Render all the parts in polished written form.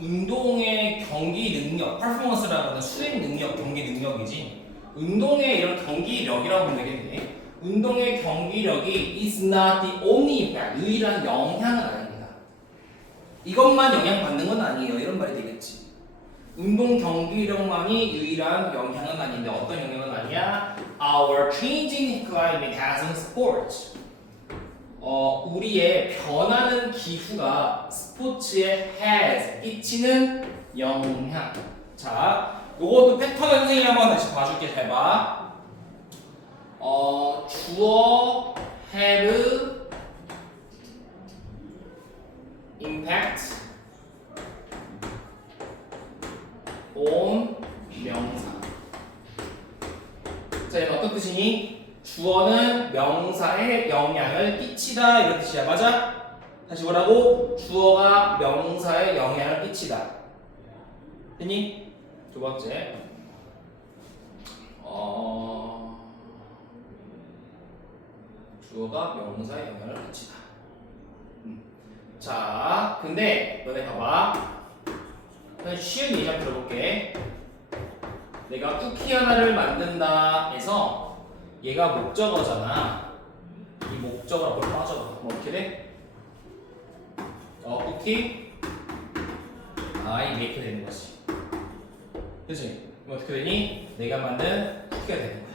운동의 경기 능력, 퍼포먼스라는 거는 수행 능력, 경기 능력이지. 운동의 이런 경기력이라고 보면 되겠네. 운동의 경기력이 is not the only effect, 유일한 영향은 아닙니다. 이것만 영향받는 건 아니에요. 이런 말이 되겠지. 운동 경기력만이 유일한 영향은 아닌데 어떤 영향은 아니야? Our changing climate has on sports. 우리의 변하는 기후가 스포츠에 has 끼치는 영향. 자, 요것도 패턴 선생님이 한번 다시 봐줄게. 잘 봐. 주어 have impact on 명사. 자, 이건 어떤 뜻이니? 주어는 명사에 영향을 끼치다 이런 뜻이야. 맞아? 다시 뭐라고? 주어가 명사에 영향을 끼치다. 됐니? 두 번째. 주어가 명사에 영향을 끼치다. 자, 근데 너네 봐봐. 쉬운 예시 한번 들어볼게. 내가 쿠키 하나를 만든다 해서 얘가 목적어잖아. 이 목적어가 뭘 빠져봐. 뭐 어떻게 돼? 쿠키 I make 되는 거지. 그치? 그럼 어떻게 되니? 내가 만든 쿠키가 되는 거야.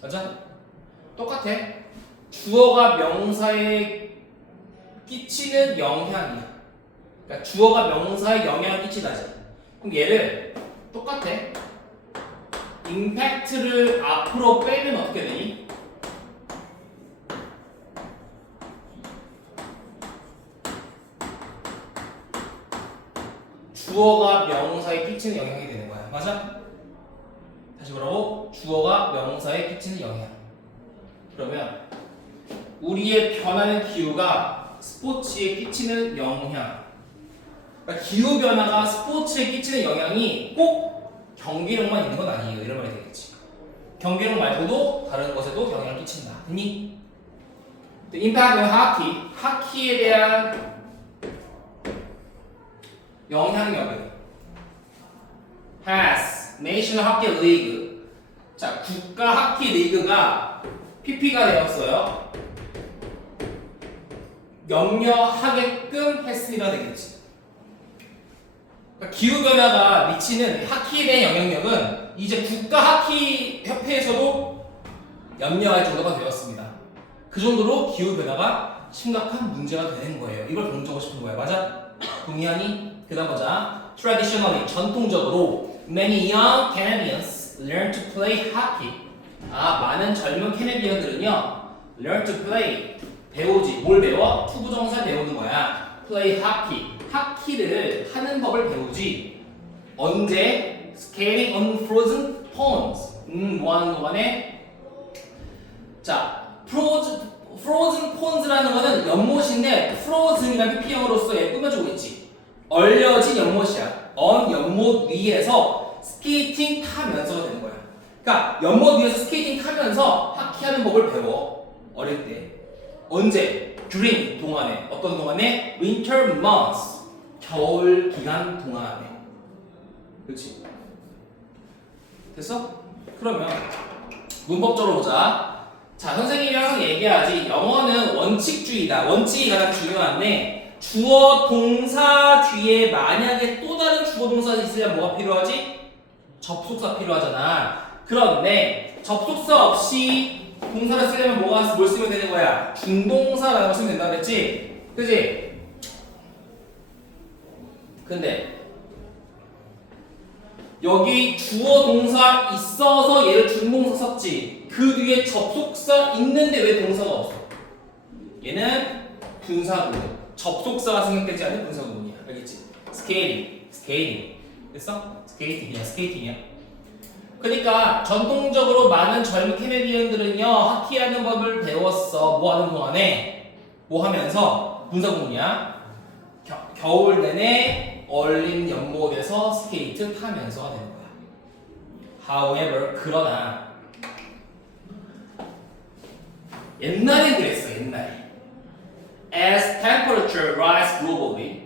맞아? 똑같아. 주어가 명사에 끼치는 영향이야. 그러니까 주어가 명사에 영향을 끼치다지. 그럼 얘를 똑같아. 임팩트를 앞으로 빼면 어떻게 되니? 주어가 명사에 끼치는 영향이 되는 거야. 맞아? 다시 뭐라고? 주어가 명사에 끼치는 영향. 그러면 우리의 변하는 기후가 스포츠에 끼치는 영향. 그러니까 기후 변화가 스포츠에 끼치는 영향이 꼭 경기력만 있는 건 아니에요. 이런 말이 되겠지. 경기력 말고도 다른 것에도 영향을 끼친다. 됐니? The impact on hockey. 하키에 대한 영향력은 has National Hockey League. 자, 국가 하키 리그가 PP가 되었어요. 염려하게끔 했으리라 되겠지. 그러니까 기후변화가 미치는 하키에 대한 영향력은 이제 국가 하키 협회에서도 염려할 정도가 되었습니다. 그 정도로 기후변화가 심각한 문제가 되는 거예요. 이걸 강조하고 싶은 거야. 맞아? 동의하니? 그 다음 보자. Traditionally, 전통적으로 many young Canadians learn to play hockey. 많은 젊은 캐네디언들은요 learn to play, 배우지. 뭘 배워? 투부정사 배우는 거야. play hockey. 하키를 하는 법을 배우지. 언제? skating on frozen ponds. 뭐 하는 동안에? 자, frozen ponds라는 거는 연못인데 frozen이라는 PP형으로서 꾸며주고 있지. 얼려진 연못이야. 연못 위에서 스케이팅 타면서가 되는 거야. 그러니까 연못 위에서 스케이팅 타면서 하키하는 법을 배워. 어릴 때. 언제? during 동안에. 어떤 동안에? winter months. 겨울 기간 동안에. 그렇지? 됐어? 그러면 문법적으로 보자. 자, 선생님이 항상 얘기하지. 영어는 원칙주의다. 원칙이 가장 중요한데 주어 동사 뒤에 만약에 또 다른 주어 동사가 있으면 뭐가 필요하지? 접속사 필요하잖아. 그런데 접속사 없이 동사를 쓰려면 뭘 쓰면 되는 거야? 중동사라는 걸 쓰면 된다 그랬지? 그치? 근데 여기 주어 동사 있어서 얘를 중동사 썼지. 그 뒤에 접속사 있는데 왜 동사가 없어? 얘는 분사구문. 접속사가 생략되지 않는 분사구문이야. 알겠지? 스케이팅. 됐어? 스케이팅이야. 그러니까 전통적으로 많은 젊은 캐네디언들은요 하키하는 법을 배웠어. 뭐 하는 동안에? 뭐 하면서? 분사구문이야. 겨울 내내 얼린 연못에서 스케이트 타면서 되는 거야. However, 그러나 옛날엔 그랬어. 옛날에. As temperature rise globally.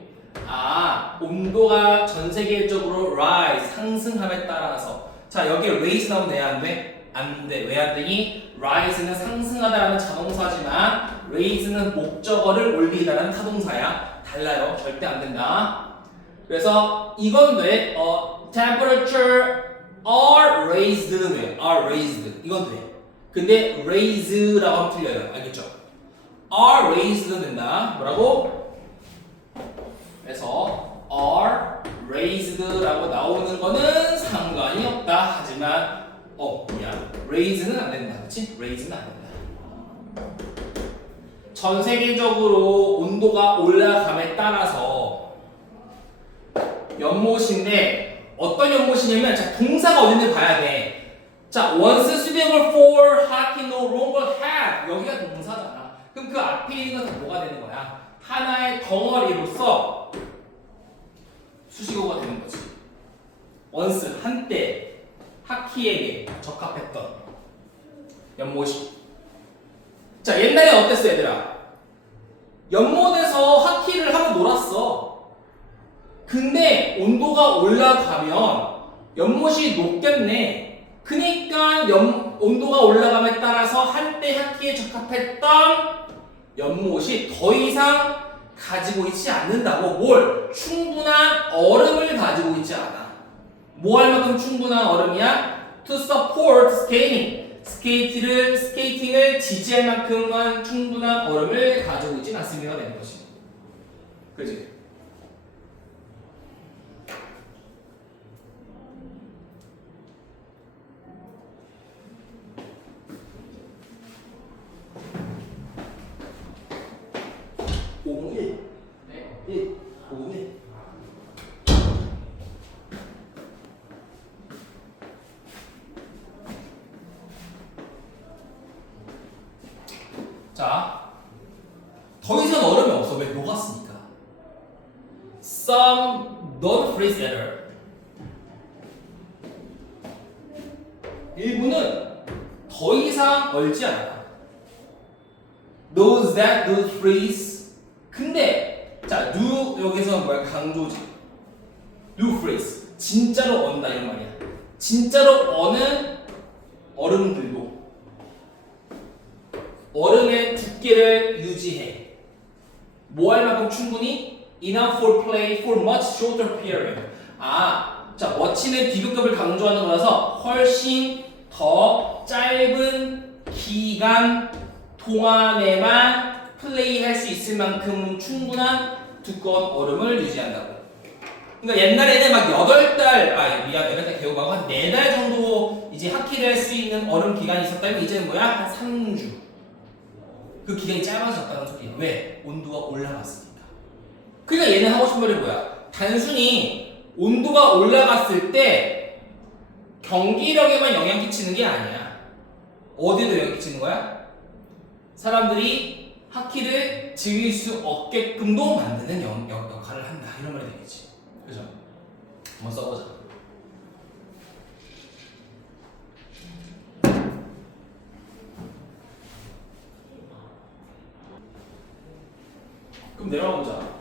온도가 전 세계적으로 rise 상승함에 따라서 자 여기 raise 나오면 돼야 안 돼? 안 돼. 왜 안 되니? rise는 상승하다라는 자동사지만 raise는 목적어를 올리다라는 타동사야. 달라요. 절대 안 된다. 그래서 이건 돼. temperature are raised 돼. are raised. 이건 돼. 근데 raise라고 하면 틀려요. 알겠죠? are raised는 된다. 뭐라고? 그래서 are raised라고 나오는 거는 상관이 없다. 하지만 raise는 안 된다. 그렇지? raise는 안 된다. 전 세계적으로 온도가 올라감에 따라서 연못인데 어떤 연못이냐면 자 동사가 어딘지 봐야 돼. 자 once suitable for hockey no longer have 여기가 동사잖아. 그럼 그 앞에 있는 것은 뭐가 되는 거야? 하나의 덩어리로서 수식어가 되는 거지. once 한때 하키에게 적합했던 연못이. 자 옛날에 어땠어 얘들아? 연못에서 하키를 하고 놀았어. 근데 온도가 올라가면 연못이 녹겠네. 그니까 온도가 올라감에 따라서 한때 하키에 적합했던 연못이 더 이상 가지고 있지 않는다고. 뭘? 충분한 얼음을 가지고 있지 않아. 뭐 할 만큼 충분한 얼음이야? To support skating. 스케이팅을 지지할 만큼만 충분한 얼음을 가지고 있진 않습니다. 되는 것이. 그지? 오일. 네. 오일. 자, 더 이상 얼음이 없어. 왜? 녹았으니까. Some don't freeze at all. 일부는 더 이상 얼지 않아. Those that do freeze. 근데 자, do 여기서 뭐야? 강조지. do freeze. 진짜로 언다 이런 말이야. 진짜로 어는 얼음들도 얼음의 두께를 유지해. 뭐 할 만큼 충분히? Enough for play for much shorter period. 자, much는 비교급을 강조하는 거라서 훨씬 더 짧은 기간 동안에만 플레이할 수 있을 만큼 충분한 두꺼운 얼음을 유지한다고. 그러니까 옛날에는 막 8달, 미안, 8달 개우가고 한 4달 정도 이제 하키를 할 수 있는 얼음 기간이 있었다면 이제는 뭐야? 한 3주. 그 기간이 짧아졌다는 소리야. 왜? 온도가 올라갔으니까. 그러니까 얘는 하고 싶은 말이 뭐야? 단순히 온도가 올라갔을 때 경기력에만 영향 끼치는 게 아니야. 어디에도 영향 끼치는 거야? 사람들이 하키를 즐길 수 없게끔도 만드는 역할을 한다. 이런 말이 되겠지. 그죠? 한번 써보자. 그럼 내려가 보자.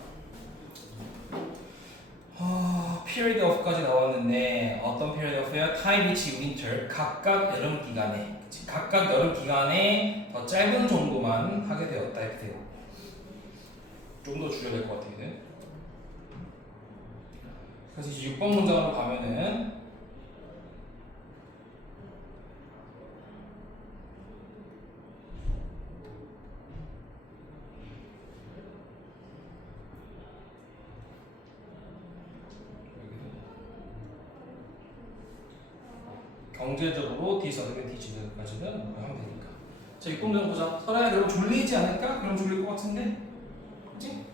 period of까지 나왔는데 어떤 period of야? time which winter 각각 여름 기간에 각각 여름 기간에 더 짧은 정도만 하게 되었다 이렇게 돼요. 좀 더 줄여야 될 것 같아 이제. 그래서 이제 6번 문장으로 가면은 경제적으로 디스어드밴티지까지는 하면 되니까. 자, 6번 문장 보자. 설아야 그럼 졸리지 않을까? 그럼 졸릴 것 같은데? 그치?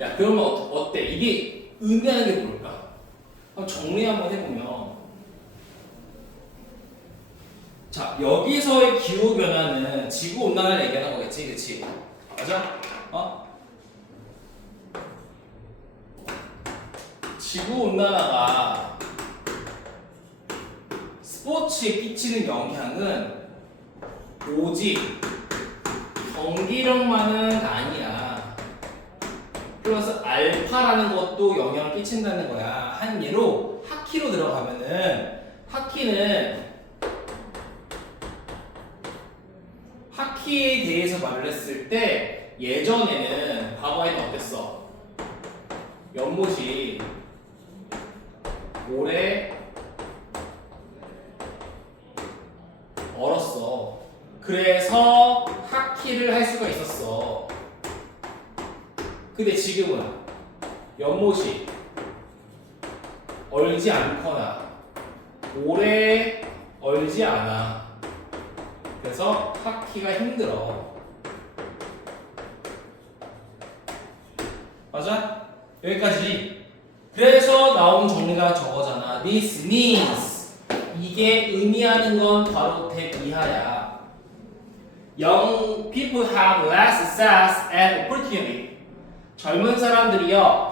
야, 그러면 어때? 이게 의미하는 게 뭘까? 한번 정리 한번 해보면 자, 여기서의 기후변화는 지구온난화를 얘기하는 거겠지? 그치? 맞아? 지구온난화가 스포츠에 끼치는 영향은 오직 경기력만은 아니야. 플러스 알파라는 것도 영향을 끼친다는 거야. 한 예로 하키로 들어가면은 하키에 대해서 말을 했을 때 예전에는 과거에는 어땠어? 연못이 오래 얼었어. 그래서 하키를 할 수가 있었어. 근데 지금은 연못이 얼지 않거나 오래 얼지 않아. 그래서 하키가 힘들어. 맞아? 여기까지. 그래서 나온 정리가 저거잖아. This means. 이게 의미하는 건 바로 대 이하야. Young people have less access and opportunity. 젊은 사람들이요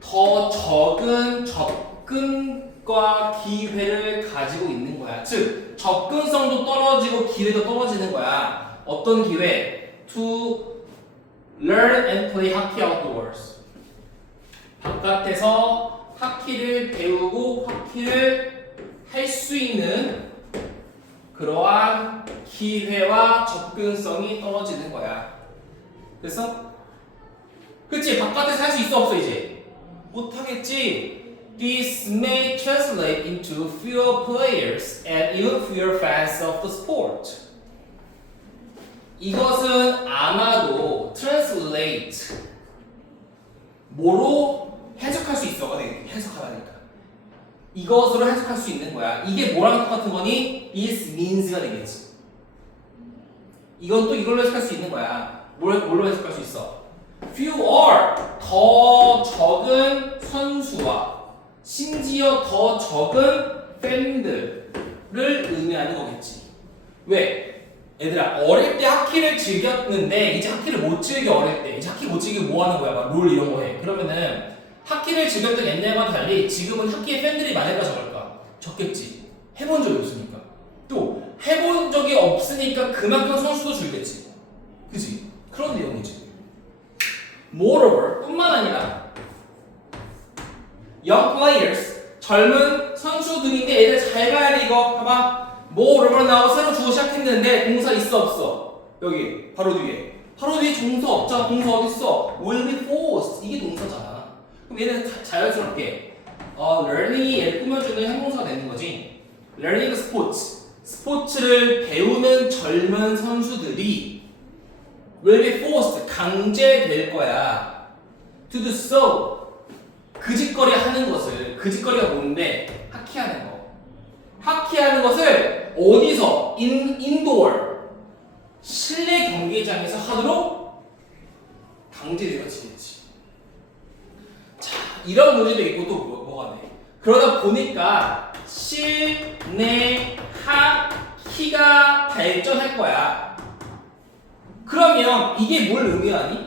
더 적은 접근과 기회를 가지고 있는 거야. 즉 접근성도 떨어지고 기회도 떨어지는 거야. 어떤 기회? To learn and play hockey outdoors. 바깥에서 하키를 배우고 하키를 할 수 있는 그러한 기회와 접근성이 떨어지는 거야. 그래서 그치? 바깥에서 할 수 있어 없어 이제? 못하겠지? This may translate into fewer players and even fewer fans of the sport. 이것은 아마도 translate 뭐로 해석할 수 있어? 해석하라니까. 이것으로 해석할 수 있는 거야. 이게 뭐랑 똑같은 거니? This means가 되겠지. 이건 또 이걸로 해석할 수 있는 거야. 뭘로 해석할 수 있어? Fewer 더 적은 선수와 심지어 더 적은 팬들을 의미하는 거겠지. 왜? 얘들아 어릴 때 하키를 즐겼는데 이제 하키를 못 즐겨. 어릴 때 이제 하키 못 즐기고 뭐 하는 거야? 막 롤 이런 거 해. 그러면은 하키를 즐겼던 옛날과 달리 지금은 하키의 팬들이 많을까 적을까? 적겠지. 해본 적이 없으니까. 또 해본 적이 없으니까 그만큼 선수도 줄겠지. 그지? 그런 내용이지. Moreover, 뿐만 아니라 young players, 젊은 선수들인데 얘들 잘 가야 돼 이거. 봐봐. Moreover 나오고 새로 주어 시작했는데 동사 있어 없어? 여기 바로 뒤에. 바로 뒤에 동사 없잖아. 동사 어디 있어? Will be forced. 이게 동사잖아. 그럼 얘는 자연스럽게 learning이 얘를 꾸며주는 형용사가 되는 거지. Learning sports. 스포츠를 배우는 젊은 선수들이 will be forced. 강제될 거야. To do so. 그 짓거리 하는 것을. 그 짓거리가 뭔데? 하키하는 거. 하키하는 것을 어디서? indoor. 실내 경기장에서 하도록 강제되어지겠지. 자, 이런 문제도 있고 또 뭐가 돼? 그러다 보니까 실내 하키가 발전할 거야. 그러면 이게 뭘 의미하니?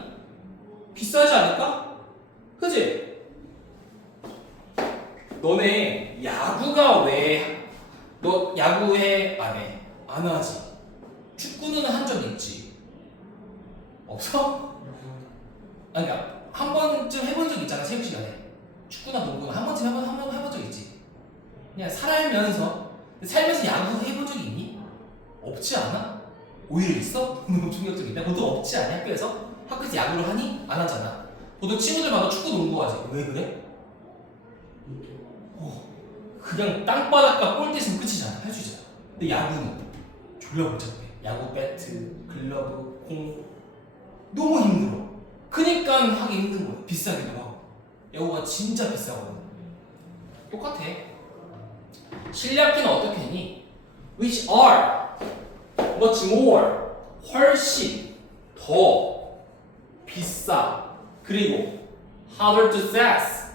비싸지 않을까? 그치? 너네 야구가 왜? 너 야구해? 안 해? 안 하지? 축구는 한 적 있지? 없어? 아니, 그러니까 한 번쯤 해본 적 있잖아. 체육 시간에 축구나 농구나 한 번쯤 해본 적 있지. 그냥 살면서 야구 해본 적이 있니? 없지 않아? 오히려 있어? 너무 충격적이다. 보통 없지 않아? 학교에서 야구를 하니? 안 하잖아. 보통 친구들마다 축구 농구 하지. 왜 그래? 그냥 땅바닥과 골대 있으면 끝이잖아. 할 수 있잖아. 근데 야구는 졸라 복잡해. 야구 배트, 글러브, 공 너무 힘들어. 그니까 하기 힘든 거야. 비싸기도 하고. 야구가 진짜 비싸거든. 똑같아. 실내악기는 어떻게 했니? Which are much more 훨씬 더 비싸. 그리고 harder to access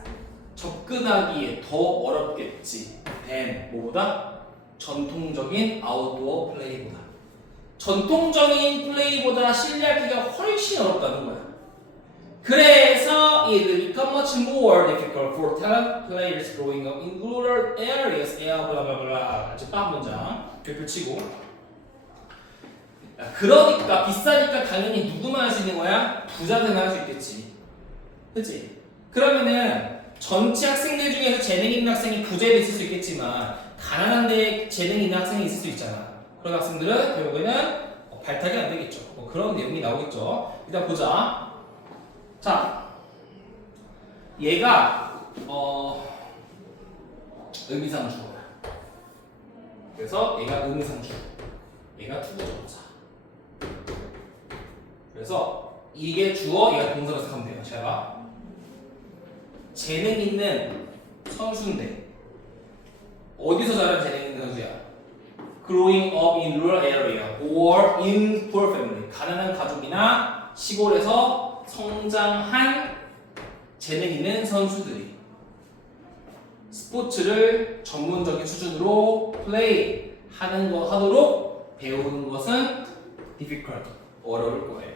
접근하기에 더 어렵겠지. than 뭐보다? 전통적인 아웃도어 플레이보다. 전통적인 플레이보다 실내악기가 훨씬 어렵다는 거야. 그래서 it will become much more difficult for talent players growing up in rural areas. 블라블라블라. 딱 문장 별표 치고. 그러니까 비싸니까 당연히 누구만 할 수 있는 거야? 부자들만 할 수 있겠지. 그치? 그러면은 전체 학생들 중에서 재능 있는 학생이 부자에 있을 수 있겠지만 가난한데 재능 있는 학생이 있을 수 있잖아. 그런 학생들은 결국에는 발탁이 안 되겠죠. 뭐 그런 내용이 나오겠죠. 일단 보자. 자, 얘가 의미상 주어야. 그래서 얘가 의미상 주어. 얘가 투부정사. 그래서 이게 주어, 얘가 동사로 생각하면 돼요. 잘 봐. 재능 있는 선수인데 어디서 자란 재능 있는 선수야? Growing up in rural area or in poor family. 가난한 가족이나 시골에서 성장한 재능 있는 선수들이 스포츠를 전문적인 수준으로 플레이 하도록 배우는 것은 difficult, 어려울 거예요.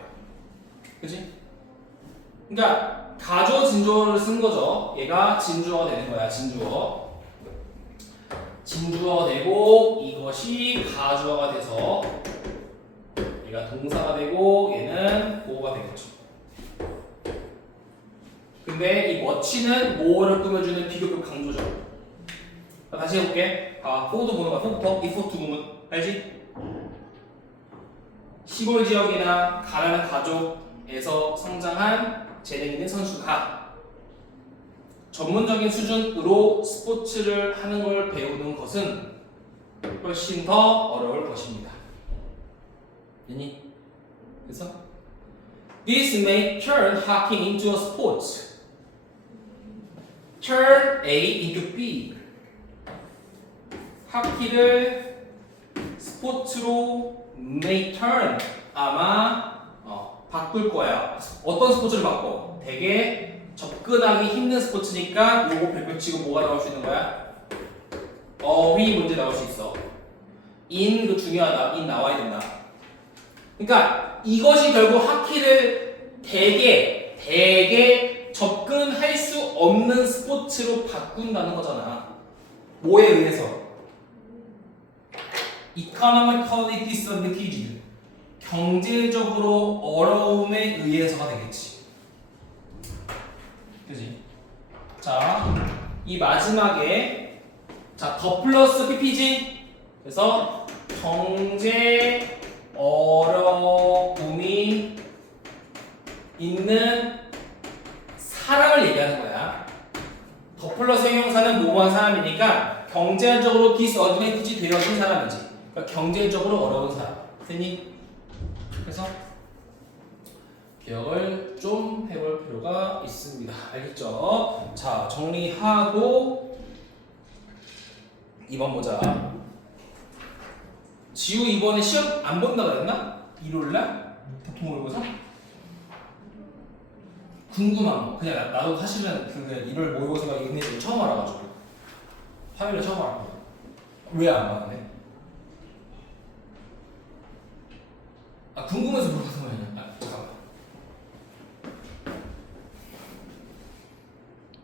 그치? 그러니까 가조 진주어를 쓴 거죠. 얘가 진주어가 되는 거야. 진주어가 되고 이것이 가주어가 돼서 얘가 동사가 되고 얘는 보어가 되겠죠. 근데 이 머치는 모어를 꾸며주는 비교급 강조죠. 다시 해볼게. for도 보는 거야. for부터 if 두 부분 알지? 시골 지역이나 가난한 가족에서 성장한 재능 있는 선수가 전문적인 수준으로 스포츠를 하는 걸 배우는 것은 훨씬 더 어려울 것입니다. 됐니? 그래서 This may turn hockey into a sport. Turn A into B. 하키를 스포츠로 may turn 아마 바꿀 거야. 어떤 스포츠를 바꿔? 되게 접근하기 힘든 스포츠니까 요거 별표 치고 뭐가 나올 수 있는 거야? 어휘 문제 나올 수 있어. in 그 중요하다. in 나와야 된다. 그러니까 이것이 결국 하키를 되게 접근할 수 없는 스포츠로 바꾼다는 거잖아. 뭐에 의해서? economically disadvantaged. 경제적으로 어려움에 의해서가 되겠지. 그지? 자, 이 마지막에 더 플러스 PPG. 그래서 경제 어려움이 있는 사람을 얘기하는 거야. 더 플러스 형용사는 뭐뭐한 사람이니까 경제적으로 디스어드밴티지 되어진 사람이지. 그러니까 경제적으로 어려운 사람. 됐니? 그래서 기억을 좀 해볼 필요가 있습니다. 알겠죠? 자, 정리하고 2번 보자. 지우 이번에 시험 안 본다 그랬나? 일요일날? 보통모의고사? 궁금한 거. 그냥 나도 사실은 그 일요일 모의고사가 있는지 처음 알아가지고 화요일에 처음 알았거든. 왜 안 봤네? 궁금해서 물어보는 거 아니야?